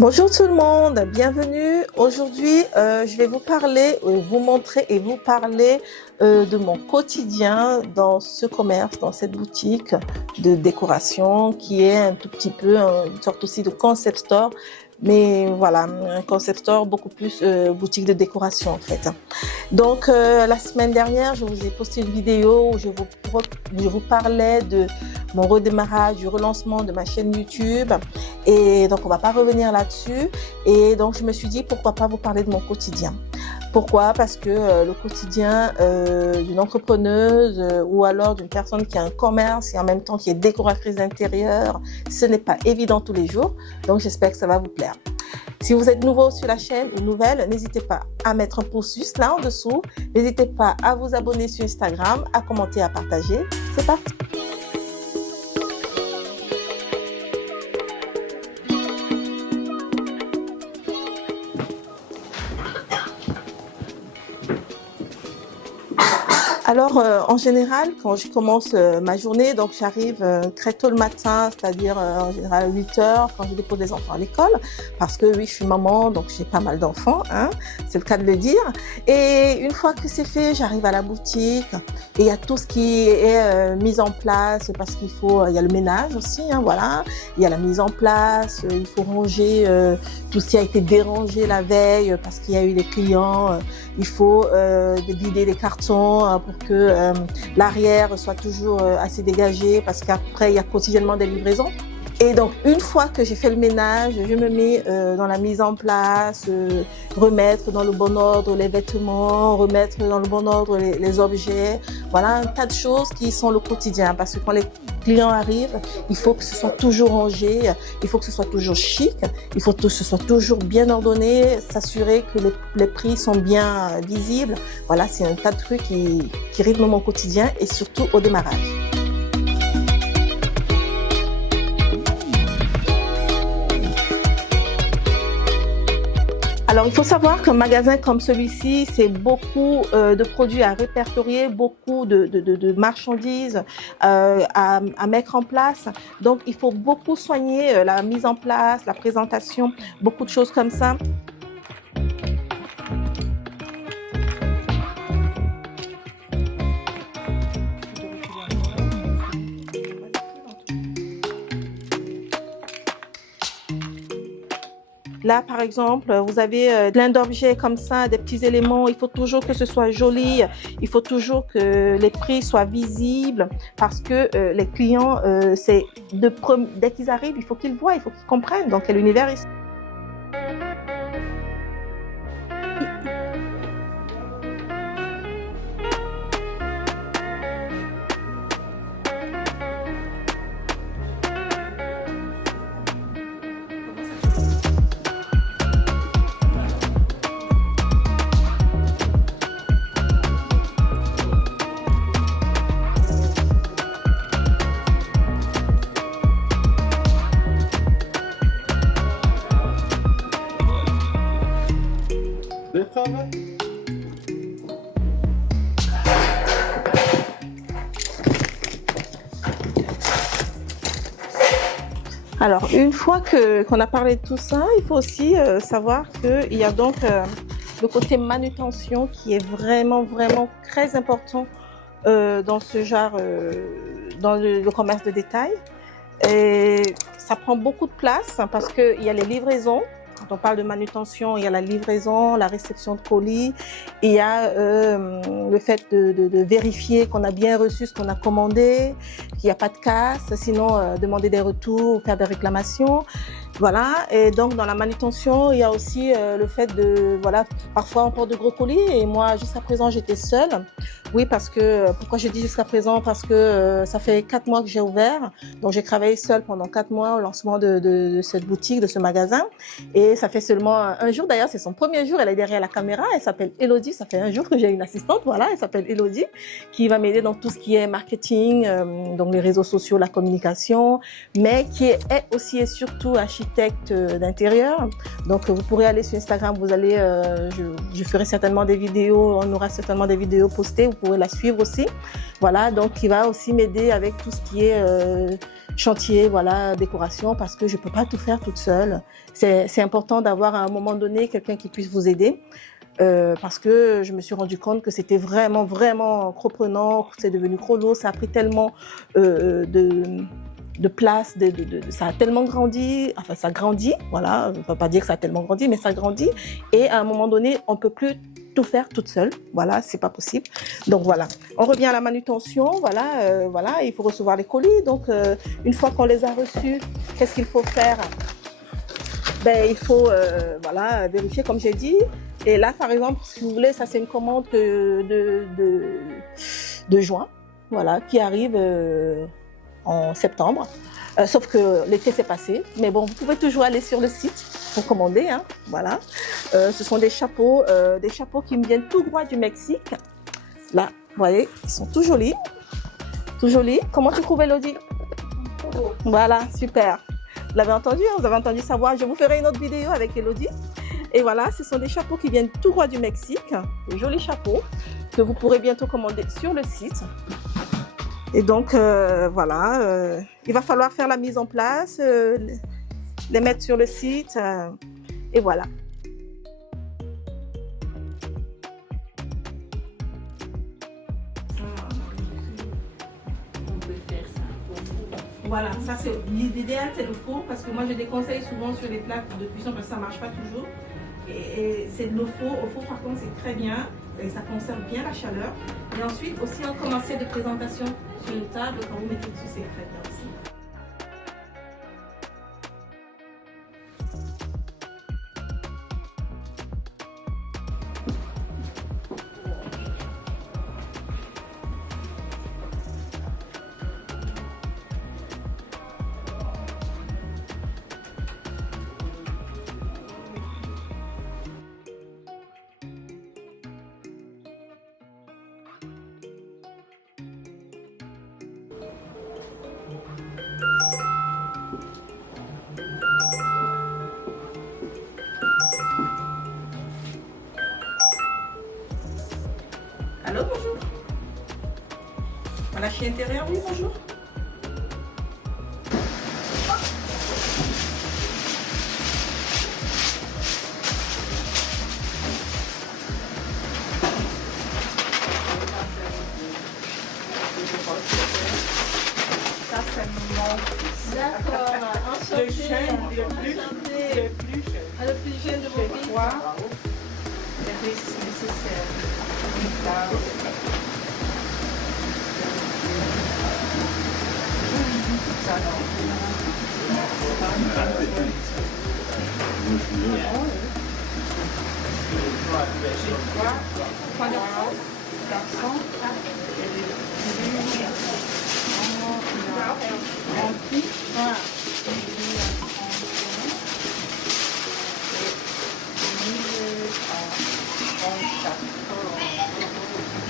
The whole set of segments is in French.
Bonjour tout le monde, bienvenue. Aujourd'hui, je vais vous parler, vous montrer et vous parler de mon quotidien dans ce commerce, dans cette boutique de décoration qui est un tout petit peu une sorte aussi de concept store. Mais voilà, un concept store beaucoup plus boutique de décoration en fait. Donc la semaine dernière, je vous ai posté une vidéo où je vous parlais de mon redémarrage, du relancement de ma chaîne YouTube. Et donc on va pas revenir là-dessus. Et donc je me suis dit pourquoi pas vous parler de mon quotidien. Pourquoi? Parce que le quotidien d'une entrepreneuse ou alors d'une personne qui a un commerce et en même temps qui est décoratrice d'intérieur, ce n'est pas évident tous les jours. Donc j'espère que ça va vous plaire. Si vous êtes nouveau sur la chaîne ou nouvelle, n'hésitez pas à mettre un pouce juste là en dessous. N'hésitez pas à vous abonner sur Instagram, à commenter, à partager. C'est parti! Alors, en général, quand je commence ma journée, donc j'arrive très tôt le matin, c'est-à-dire en général à 8 heures quand je dépose les enfants à l'école, parce que oui, je suis maman, donc j'ai pas mal d'enfants, hein, c'est le cas de le dire. Et une fois que c'est fait, j'arrive à la boutique et il y a tout ce qui est mis en place parce qu'il faut, il y a le ménage aussi, hein, voilà, il y a la mise en place, il faut ranger tout ce qui a été dérangé la veille parce qu'il y a eu des clients, il faut vider les cartons pour que l'arrière soit toujours assez dégagé parce qu'après il y a quotidiennement des livraisons. Et donc une fois que j'ai fait le ménage, je me mets dans la mise en place, remettre dans le bon ordre les vêtements, remettre dans le bon ordre les objets. Voilà un tas de choses qui sont le quotidien parce que quand les clients arrivent, il faut que ce soit toujours rangé, il faut que ce soit toujours chic, il faut que ce soit toujours bien ordonné, s'assurer que les prix sont bien visibles. Voilà, c'est un tas de trucs qui rythment mon quotidien et surtout au démarrage. Alors, il faut savoir qu'un magasin comme celui-ci, c'est beaucoup de produits à répertorier, beaucoup de marchandises à mettre en place. Donc, il faut beaucoup soigner la mise en place, la présentation, beaucoup de choses comme ça. Là, par exemple, vous avez plein d'objets comme ça, des petits éléments. Il faut toujours que ce soit joli. Il faut toujours que les prix soient visibles parce que les clients, dès qu'ils arrivent, il faut qu'ils voient, il faut qu'ils comprennent dans quel univers ils sont. Alors, une fois qu'on a parlé de tout ça, il faut aussi savoir qu'il y a donc le côté manutention qui est vraiment très important dans ce genre, dans le commerce de détail. Et ça prend beaucoup de place hein, parce qu'il y a les livraisons. Quand on parle de manutention, il y a la livraison, la réception de colis, il y a le fait de vérifier qu'on a bien reçu ce qu'on a commandé, qu'il n'y a pas de casse, sinon demander des retours, faire des réclamations. Voilà, et donc dans la manutention, il y a aussi le fait de, voilà, parfois on porte de gros colis et moi jusqu'à présent j'étais seule. Oui, parce que, pourquoi je dis jusqu'à présent? Parce que ça fait 4 mois que j'ai ouvert, donc j'ai travaillé seule pendant 4 mois au lancement de cette boutique, de ce magasin. Et ça fait seulement un jour, d'ailleurs c'est son premier jour, elle est derrière la caméra, elle s'appelle Elodie, ça fait un jour que j'ai une assistante, voilà, elle s'appelle Elodie, qui va m'aider dans tout ce qui est marketing, donc les réseaux sociaux, la communication, mais qui est aussi et surtout à architecte d'intérieur. Donc vous pourrez aller sur Instagram, vous allez, je ferai certainement des vidéos, on aura certainement des vidéos postées, vous pourrez la suivre aussi. Voilà, donc il va aussi m'aider avec tout ce qui est chantier, voilà, décoration, parce que je ne peux pas tout faire toute seule. C'est important d'avoir à un moment donné quelqu'un qui puisse vous aider. Parce que je me suis rendu compte que c'était vraiment, vraiment trop prenant, c'est devenu trop lourd, ça a pris tellement de place, ça a tellement grandi, enfin ça grandit, voilà, on ne peut pas dire que ça a tellement grandi, mais ça grandit, et à un moment donné, on ne peut plus tout faire toute seule, voilà, c'est pas possible. Donc voilà, on revient à la manutention, voilà, voilà, il faut recevoir les colis, donc une fois qu'on les a reçus, qu'est-ce qu'il faut faire? Ben, il faut voilà, vérifier comme j'ai dit. Et là, par exemple, si vous voulez, ça c'est une commande de juin, voilà, qui arrive en septembre. Sauf que l'été s'est passé. Mais bon, vous pouvez toujours aller sur le site pour commander, hein, voilà. Ce sont des chapeaux qui me viennent tout droit du Mexique. Là, vous voyez, ils sont tout jolis. Tout jolis. Comment tu trouves, Elodie? Voilà, super. Vous l'avez entendu, hein, vous avez entendu sa voix. Je vous ferai une autre vidéo avec Elodie. Et voilà, ce sont des chapeaux qui viennent tout droit du Mexique. Des jolis chapeaux que vous pourrez bientôt commander sur le site. Et donc, voilà, il va falloir faire la mise en place, les mettre sur le site. Et voilà. Voilà, ça c'est l'idéal, c'est le four, parce que moi je déconseille souvent sur les plaques de cuisson parce que ça ne marche pas toujours. Et c'est le four. Au four par contre c'est très bien, et ça conserve bien la chaleur. Et ensuite aussi en commencer de présentation sur une table, quand vous mettez dessus c'est très bien aussi. Allô, bonjour. À la chie intérieure, oui, bonjour. Ça, c'est mon fils. D'accord, enchanté. Le jeune, le plus jeune de vos fils. Les risques nécessaires.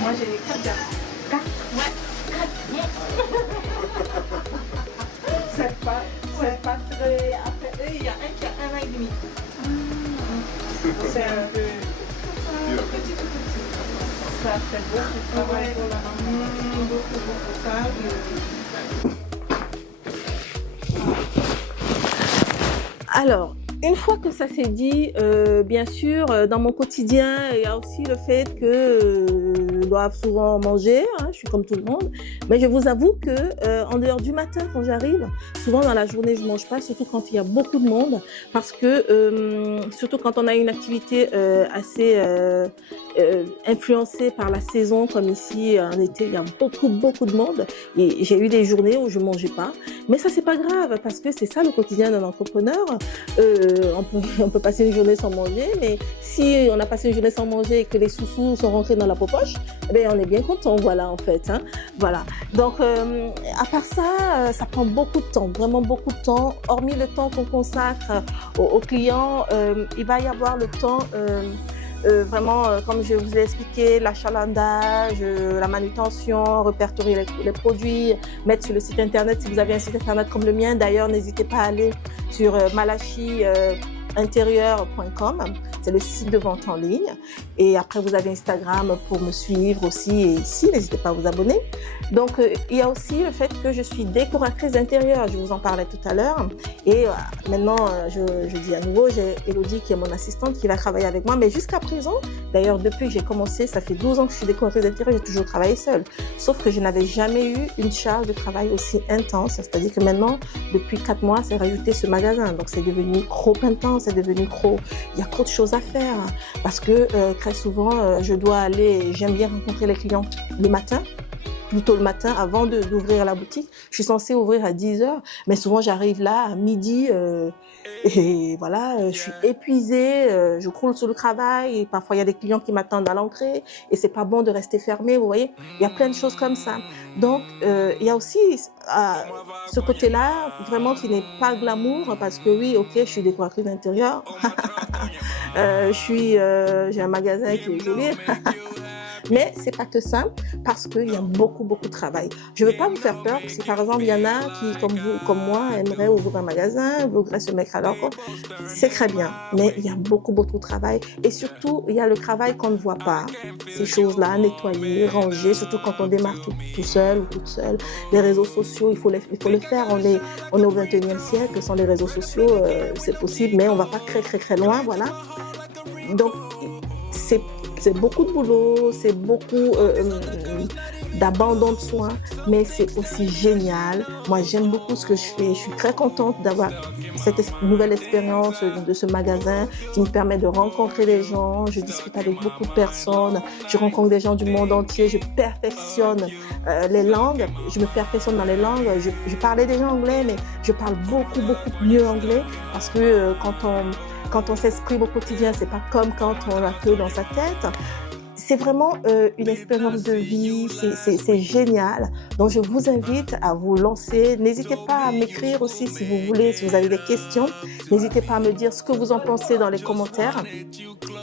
Moi j'ai les 4 garçons. 4? Ouais, 4. C'est pas très... Après eux, il y a un qui a 1 an et demi. C'est un peu... petit. Ça fait beaucoup de travail pour la maman. Beaucoup ça. Alors, une fois que ça s'est dit, bien sûr, dans mon quotidien, il y a aussi le fait que je dois souvent manger, hein, je suis comme tout le monde, mais je vous avoue que en dehors du matin, quand j'arrive, souvent dans la journée, je ne mange pas, surtout quand il y a beaucoup de monde, parce que, surtout quand on a une activité assez influencée par la saison, comme ici, en été, il y a beaucoup de monde, et j'ai eu des journées où je ne mangeais pas, mais ça, c'est pas grave, parce que c'est ça le quotidien d'un entrepreneur. On peut passer une journée sans manger, mais si on a passé une journée sans manger et que les sous-sous sont rentrés dans la poche, eh bien, on est bien content, voilà, en fait. Hein, voilà. Donc, à part ça, ça prend beaucoup de temps, vraiment beaucoup de temps. Hormis le temps qu'on consacre aux clients, il va y avoir le temps vraiment, comme je vous ai expliqué, l'achalandage, la manutention, répertorier les produits, mettre sur le site internet si vous avez un site internet comme le mien. D'ailleurs, n'hésitez pas à aller sur malachiintérieur.com, c'est le site de vente en ligne. Et après, vous avez Instagram pour me suivre aussi. Et ici, n'hésitez pas à vous abonner. Donc, il y a aussi le fait que je suis décoratrice d'intérieur. Je vous en parlais tout à l'heure. Et maintenant, je dis à nouveau, j'ai Elodie qui est mon assistante qui va travailler avec moi. Mais jusqu'à présent, d'ailleurs, depuis que j'ai commencé, ça fait 12 ans que je suis décoratrice d'intérieur, j'ai toujours travaillé seule. Sauf que je n'avais jamais eu une charge de travail aussi intense. C'est-à-dire que maintenant, depuis 4 mois, c'est rajouté ce magasin. Donc, c'est devenu trop intense, c'est devenu trop... Il y a trop de choses à faire. Parce que très souvent, je dois aller... J'aime bien rencontrer les clients le matin. Plutôt le matin, avant d'ouvrir la boutique. Je suis censée ouvrir à 10h, mais souvent j'arrive là à midi et voilà, je suis épuisée, je croule sous le travail et parfois il y a des clients qui m'attendent à l'entrée et c'est pas bon de rester fermé, vous voyez. Il y a plein de choses comme ça. Donc, il y a aussi ce côté-là, vraiment qui n'est pas glamour parce que oui, ok, je suis décoratrice d'intérieur, j'ai un magasin qui est joli. Mais c'est pas que ça, parce qu'il y a beaucoup de travail. Je veux pas vous faire peur, si par exemple il y en a qui, comme vous, comme moi, aimeraient ouvrir un magasin, voudraient se mettre à leur compte, c'est très bien. Mais il y a beaucoup de travail. Et surtout, il y a le travail qu'on ne voit pas. Ces choses-là, nettoyer, ranger, surtout quand on démarre tout seul ou toute seule. Les réseaux sociaux, il faut le faire. On est au 21e siècle, sans les réseaux sociaux, c'est possible, mais on va pas très loin, voilà. Donc, c'est beaucoup de boulot, c'est beaucoup d'abandon de soi, mais c'est aussi génial. Moi, j'aime beaucoup ce que je fais. Je suis très contente d'avoir cette nouvelle expérience de ce magasin qui me permet de rencontrer des gens. Je discute avec beaucoup de personnes. Je rencontre des gens du monde entier. Je perfectionne les langues. Je me perfectionne dans les langues. Je parlais déjà anglais, mais je parle beaucoup mieux anglais parce que quand on s'exprime au quotidien, c'est pas comme quand on l'a que dans sa tête. C'est vraiment une expérience de vie, c'est génial. Donc je vous invite à vous lancer. N'hésitez pas à m'écrire aussi si vous voulez, si vous avez des questions. N'hésitez pas à me dire ce que vous en pensez dans les commentaires.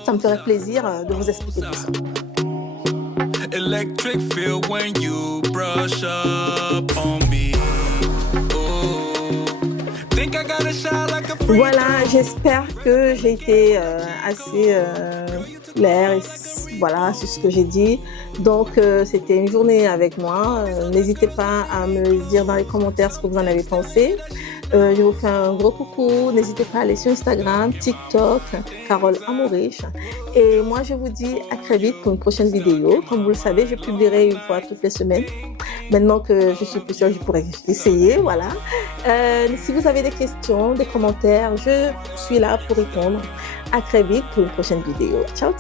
Ça me ferait plaisir de vous expliquer tout ça. Electric feel when you brush up on me. Voilà, j'espère que j'ai été assez claire et voilà sur ce que j'ai dit. Donc c'était une journée avec moi. N'hésitez pas à me dire dans les commentaires ce que vous en avez pensé. Je vous fais un gros coucou. N'hésitez pas à aller sur Instagram, TikTok, Carole Amouriche. Et moi, je vous dis à très vite pour une prochaine vidéo. Comme vous le savez, je publierai une fois toutes les semaines. Maintenant que je suis plus sûre, je pourrais essayer, voilà. Si vous avez des questions, des commentaires, je suis là pour répondre. À très vite pour une prochaine vidéo. Ciao.